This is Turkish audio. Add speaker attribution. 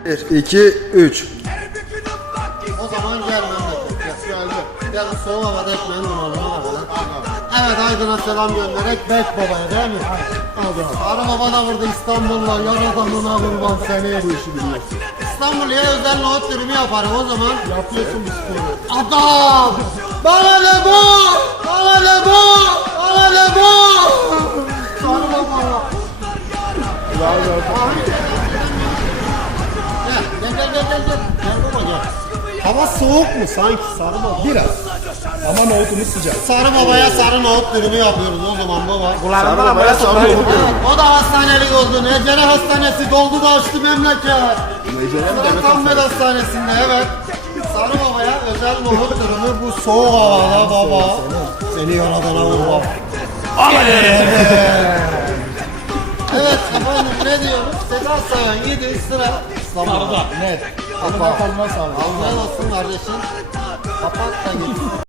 Speaker 1: 1, 2, 3.
Speaker 2: O zaman gel memleket. Gel soğuk havada ekmeğin numarına bakalım. Evet Aydın'a selam göndererek Bek Baba'ya değil mi? Sarı Baba da burada İstanbul'la yaradanına kurban seni. Bu işi biliyorsun. İstanbul'a özel nohut dürümü yaparım o zaman. Yapıyorsun bu sporu. Adam! Bana ne bu? Bana ne bu? Bana ne bu? Sarı Baba. Gel baba gel. Hava soğuk mu sanki Sarı Baba? Biraz.
Speaker 1: Ama nohutumuz sıcak.
Speaker 2: Sarı Baba'ya sarı nohut dürümü yapıyoruz o zaman baba.
Speaker 1: Sarı Baba'ya sarı nohut dürümü.
Speaker 2: Evet, o da hastanelik oldu. Necere Hastanesi doldu da açtı memleket. Sultanbeyli Hastanesi'nde evet. Sarı Baba'ya özel nohut dürümü bu soğuk havada baba. Seni yaradana vurma. Evet efendim ne diyoruz? Seda Sayan 7 sıra İstanbul'da. Net. Kapat. Allah'a olsun kardeşim. Kapat da git.